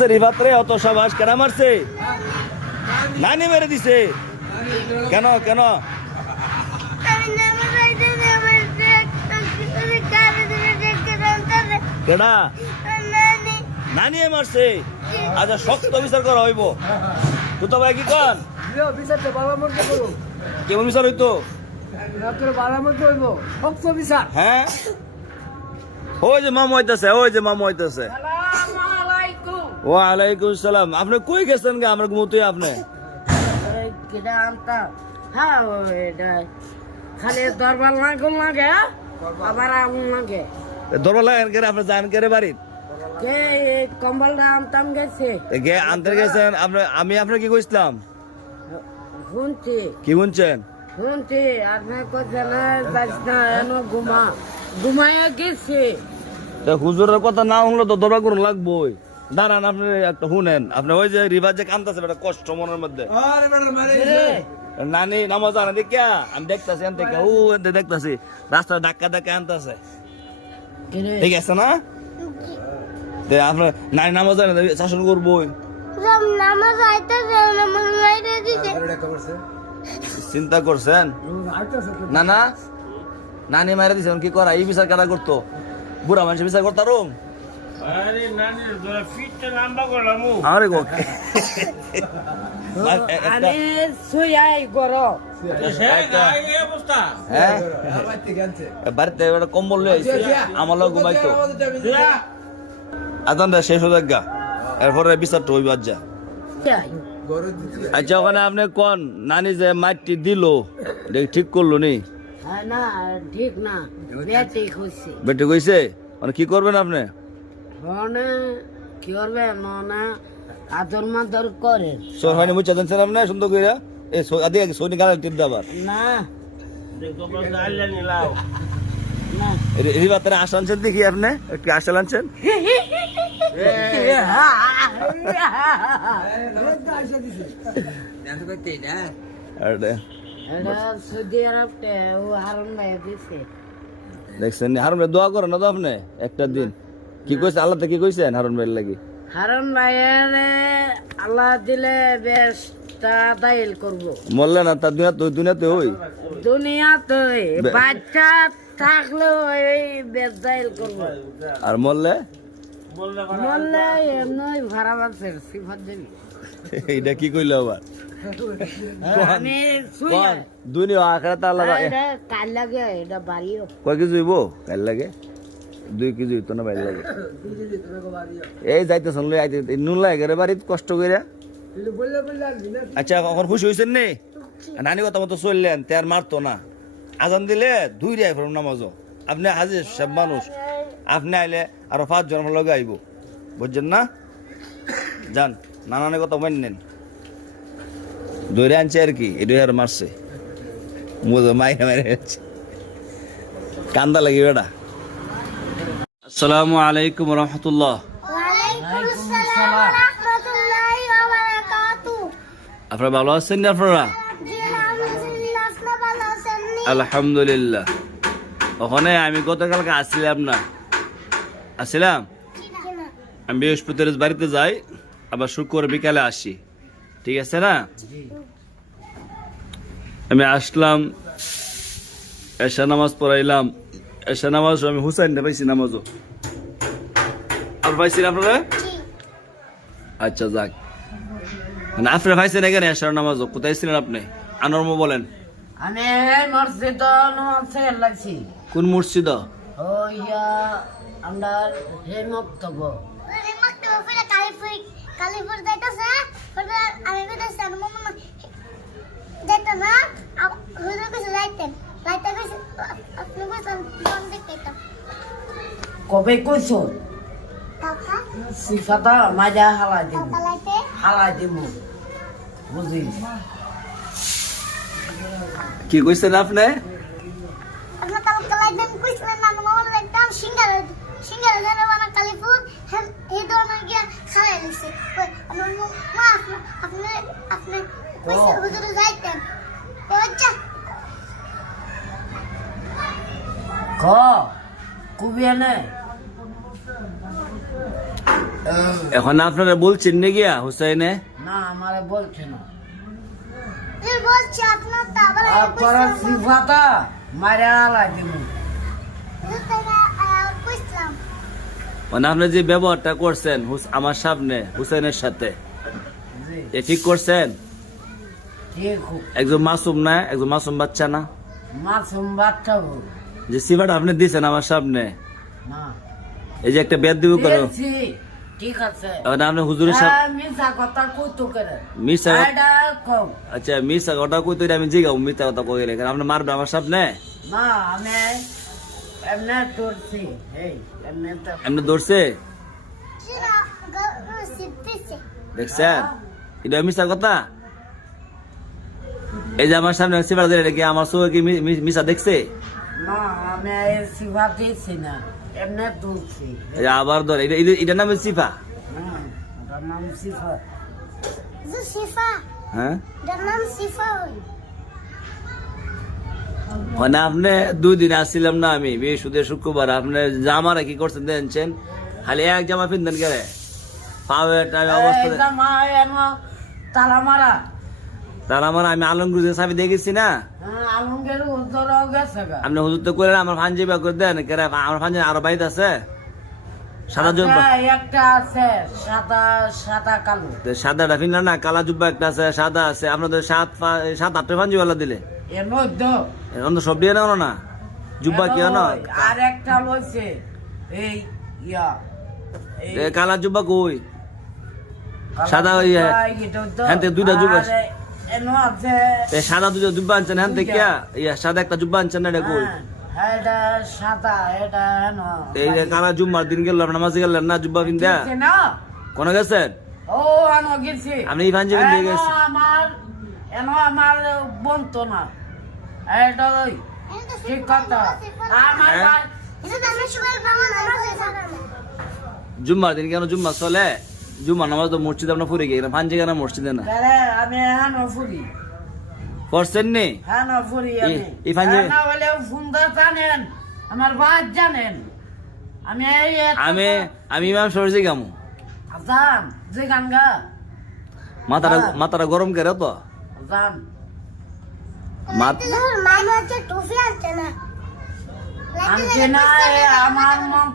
মারছে রিভাত রে অত সাবাস কেন মারছে? নানি মেরে দিছে। কেন কেন। কেডা? নানি, মারছে। আচ্ছা শক্ত বিচার করা হইব। তো ভাই কি কন? কেমন বিচার হইতো? হ্যাঁ? ওই যে মামু হইতেছে ওই যে মামু হইতেছে ওয়ালাইকুম সালাম। আপনি কই গেছেন গে? আমরা ঘুমোতে আপনি। হ্যাঁ ওইটা খালি দরবার লাগুন লাগে আবার আগুন লাগে। দরবার লাগেন করে? আপনি যান করে বাড়ির? কম্বলটা আনতাম গেছে। গে আনতে গেছেন? আপনি আমি আপনার কি কইছিলাম? শুনছি। কি শুনছেন? শুনছি। আপনার কথা যাস না এনো ঘুমা। ঘুমাইয়া গেছে। হুজুরের কথা না শুনলে তো দরবার করুন লাগবোই। দাঁড়ান আপনি একটা শুনেন। আপনি ওই যে রিভার যে কান্দাছে একটা কষ্ট মনের মধ্যে। নানি নামাজ আনা দেখিয়া আমি দেখতাছি আনতে ও এনতে দেখতাছি। রাস্তা ধাক্কা ধাক্কা আনতাছে। কে রে? ঠিক আছে না? আপনার নানি নামাজ আনা শাসন করবোই। সব নামাজ আইতেছে, নামাজ মাইরে দিছে। চিন্তা করছেন? না না। নানি মারা দিছেন কি করা? এই বিচার কারা করতো? বুড়া মানুষ বিচার করতারুম আরে হ্যাঁ? বাড়িতে একটা কম্বল লয়ে আইছে। আমার লোক ঘুমাইতো। আদানটা শেষ হয়ে গা। এরপরে বিচারটা হইবার যা। আচ্ছা ওখানে আপনি কোন? নানি যে মাটি দিল ঠিক করল নি? হ্যাঁ না ঠিক না। বেটে কইছে? মানে কি করবেন আপনি? কি করবে? আদর মাদর করেন সোর হয়নি মুচা দেন আপনি সুন্দর কইরা। এ আদি আগে সোনি গালাল টিপ দাবার না। দেখো না আনছেন আপনি? আনছেন? দেখছেন হারুন দোয়া করেন না তো আপনি? একটা দিন। কি কইছে? আল্লাহ কি কইছেন হারুন ভাইয়ের লাগি? হারুন ভাইয়ের আল্লাহ দিলে বেশ দাইল করব। মরলে না তা দুনিয়া তো দুনিয়াতে হই। দুনিয়াতে বাচ্চা থাকলে এই বেশ দাইল করব। আর মরলে? মরলে এমনি ভাড়া বাসের সিফাত দেবি। এইটা কি কইলো আবার? কোন দুনিয়া আখরাতে আল্লাহ এটা কাল লাগে এটা বাড়িও। কয় কেজি হইব? কাল লাগে? দুই কেজি হইতো না বাইরে লাগে। এই যাইতেছেন লই আইতে নুন লাগে বাড়িতে কষ্ট না আচ্ছা এখন খুশি হয়েছেন নি? নানি কথা মতো চললেন তে আর মারতো না। আজান দিলে দুই রে ফেরম নামাজও। আপনি হাজির সব মানুষ। আপনি আইলে আরও পাঁচ জন লগে আইব। বুঝছেন না? যান নানানি কথা মানেন দৌড়ে আনছে আর কি এটাই আর মারছে। মুজো মাইরে মাইরে কান্দা লাগি বেটা। আসসালামু আলাইকুম রহমতুল্লাহ। আপনারা ভালো আছেন না আপনারা? আলহামদুলিল্লাহ, ওখানে আমি গতকালকে আসছিলাম না। আসছিলাম? আমি বৃহস্পতিবার বাড়িতে যাই আবার শুক্রবার বিকালে আসি। ঠিক আছে না? আমি আসলাম এশা নামাজ পড়াইলাম। এশা নামাজ আমি হুসাইন না পাইছি নামাজও। আর পাইছেন আপনারা আচ্ছা যাক। মানে আপনারা পাইছেন এখানে এশার নামাজও কোথায় ছিলেন আপনি? আনর্ম বলেন। নমাজে কোন মসজিদ? কবে কইছো? সিফাতা মাজা হালা দিব কাকা লাইতে হালা দিব বুঝি? কি কইছেন আপনি? কাল কালাইতেন এখন আপনারা বলছেন নে গিয়া হুসাইনে? না আমারে বলছে না। এর বলছি আপনার তো আর তোরা সিফাতা মারে আলাই দিমু। মানে আপনি যে ব্যবহারটা করছেন আমার সামনে হুসাইনের সাথে জি। এ ঠিক করছেন? একজন মাসুম না একজন মাসুম বাচ্চা না? মাসুম বাচ্চা যে সিফাটা আপনি দিছেন আমার সামনে এই যে একটা বেদ দিব করো। ঠিক আছে। এখন আপনি হুজুরের সাথে হ্যাঁ, মিছা কথা কইতো করে মিশা এটা কম আচ্ছা কথা আমি জিগাও কথা কই গেলে আপনি মারবে আমার সামনে না? আমি এমনি করছি এই এমনি তো এমনি ধরছে? দেখছেন? এটা মিশা কথা? এই যে আমার সামনে দিলে কি আমার চোখে কি মি- মি- দেখছে? না আমি সিফা দিয়েছি না। আবার ধর এটা নামে সিফা হ্যাঁ, নাম সিফা হ্যাঁ? মানে আপনি দুই দিন আসছিলাম না আমি বৃহস্পতি শুক্রবার। আপনি জামারা কি করছেন দেখছেন? খালি এক জামা পিনতেন গেলে। পাওয়ে অবস্থা তালা মারা। তার আমার আমি আলমগুরুজের চাবি দিয়ে গেছি না? হ্যাঁ, আপনি হুজুর তো করে আমার ফাঞ্জি বা করে দেন আমার ফাঞ্জি আরও বাড়িতে আছে? সাদা জুব্বা। আচ্ছা, একটা আছে সাদা সাদা কালো। সাদাটা ফিনলা না কালা জুব্বা একটা আছে সাদা আছে। আপনাদের সাত সাত আটটা ফাঞ্জি দিলে? এর মধ্যে এখন তো সব দিয়ে নেও না? জুব্বা কি না আর একটা লইছে এই ইয়া এ কালা জুব্বা কই? সাদা ওই, হ্যাঁ, দুইটা জুব্বা সাদা দুটো জুব্বা আনছেন হ্যাঁ থেকে ইয়া সাদা একটা জুব্বা আনছেন না এটা কই? দিন গেল নামাজে গেলেন না জুব্বা গেছেন? ও আনো গেছি দিয়ে আমার এনো আমার না। ওই ঠিক কথা। আমার জুম্মার দিন কেন জুম্মা চলে? জুম্মা নামাজ তো মসজিদ আপনার ফুরে গিয়ে কেন মসজিদে না? আমি হেন ফুরি। করছেন নি? ফুরি এই- হলে জানেন আমার জানেন। আমি এই আমি আমি ইমাম সরজি গামু। জান যে গান গা। মাথাটা। মাথাটা গরম করে তো। হচ্ছে টুপি না? মন মন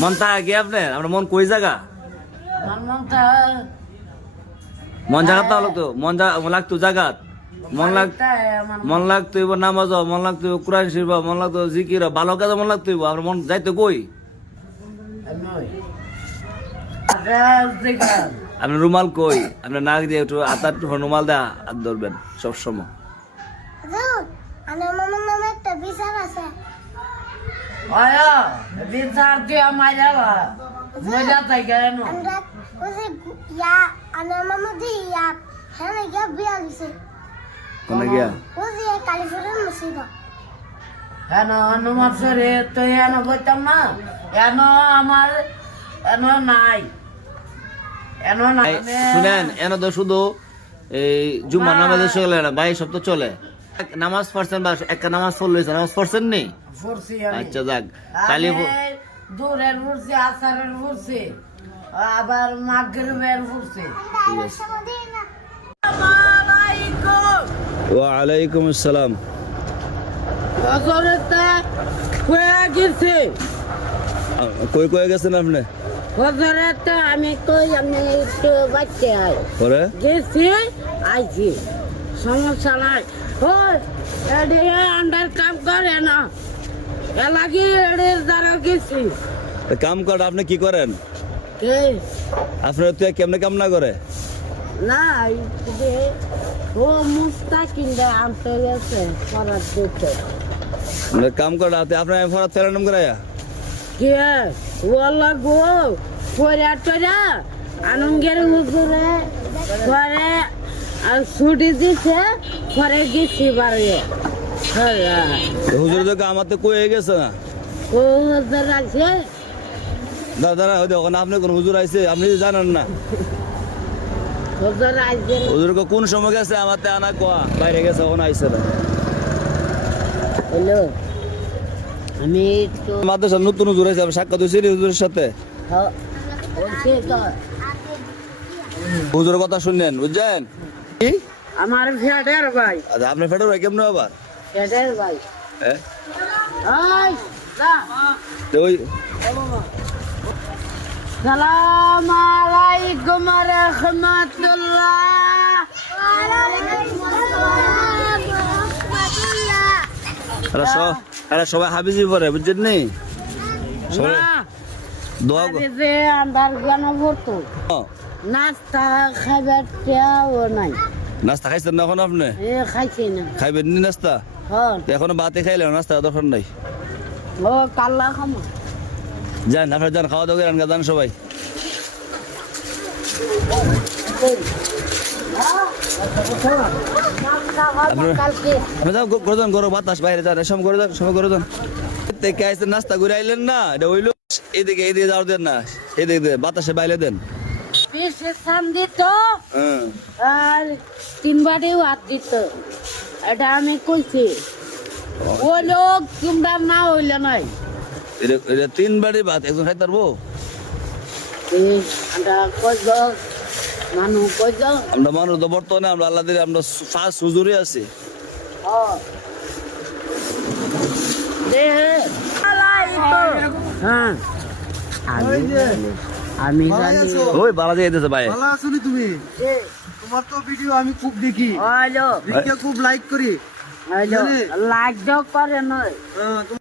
মন তা কি আপনার? আপনার মন কই জায়গা? মন জাগাত না লাগতো মন লাগতো জাগাত। মন লাগ মন লাগতো এবার নামাজ মন লাগতো কোরআন শিরব মন লাগতো জিকির ভালো কাজে মন লাগতো আপনার মন যাইতো কই? আপনার রুমাল কই? আপনার নাক দিয়ে একটু আতার রুমাল দেয়া হাত ধরবেন সবসময় হুজুর আমার মামার নামে একটা বিচার আছে। আয়া বিচার দিয়ে মাইরা মজা তাই কেন আমরা ওই যে গু- ইয়া আমার মামা দি ইয়া হ্যাঁ গিয়া বিয়া দিছে। কোনে গিয়া? ওই যে কালীপুরের মসজিদ এন হনুমাসরে তো এন বলতাম না? এন আমার এন নাই। এন নাই শুনেন এন তো শুধু এই জুম্মা নামাজে চলে না ভাই সব তো চলে। নামাজ পড়ছেন বা একটা নামাজ পড়লে নামাজ পড়ছেন নি? আচ্ছা যাক। কালি দূরের ফুরছি আসারের ফুরছি আবার মাগরিবের ওয়ালাইকুম আসসালাম। গেছে? কই কই গেছেন আপনি? হজরতে আমি কই আমি একটু বাচ্চা। আই পরে? গেছি আইছি। সমস্যা নাই। ও এডি আন্ডার কাম করে না। এলাকি এডের দ্বারা গেছি। কাম কর আপনি কি করেন? কে? আপনার তো কেমনে কাম না করে? না এই ও মুস্তাকিন্দা আনতে গেছে করার দিতে মানে কাম কর আপনি আপনার ফরাত করায়া কে? ওলা গো আর ছুটি দিছে পরে গেছি বাড়ি হ্যাঁ। হুজুর তো আমার তো কই গেছে? না ও হজর আছে? দাদা দাদা দেখুন আপনি কোন হুজুর আইছে? আপনি জানেন না। হজর কোন সময় গেছে? আমার তে আনা কোয়া বাইরে গেছে ওখানে আইছে না। হ্যালো। আমি মাদ্রাসা নতুন হুজুর আছে সাক্ষাৎ হুজুরের সাথে। হুজুরের কথা শুনলেন বুঝছেন? কি? আমার ফেডের ভাই। আচ্ছা আপনার ফেটার ভাই কেমন আবার? ফেডের ভাই। হ্যাঁ? ওই সালাম আলাইকুম রহমতুল্লাহ। এরা সবাই হাবিজি পরে বুঝছেন নি? দোয়া আন্ধার গান ও, নাস্তা খাবার ও নাই। নাস্তা খাইছেন না এখন আপনি? খাইবেন নি নাস্তা? এখনও বাতে খাইলে নাস্তা দরকার নাই। যান আপনার যান খাওয়া দাওয়া করেন যান সবাই। বাতাস বাইরে যান করে যান করে যান। থেকে নাস্তা ঘুরে আইলেন না এটা এদিকে এদিকে যাওয়ার দেন না এদিকে বাতাসে বাইরে দেন। পিসে সান দিত আর তিন বাড়িও হাত দিত। এটা আমি কইছি। ও লোক তোমরা না হইলে নাই এটা তিন ভাত একজন খাইতে পারব? এটা কই যাও মানুষ কই যাও আমরা মানুষ তো বর্তমানে আমরা আল্লাহ দিলে আমরা ফার্স্ট হুজুরে আছি। হ্যাঁ। আমি জানি। ওই বালা দিয়ে দিতেছে ভাই। ভালো আছো নি তুমি? তোমার তো ভিডিও আমি খুব দেখি। হ্যালো। ভিডিও খুব লাইক করি। হ্যালো। লাইক করে নয়। হ্যাঁ,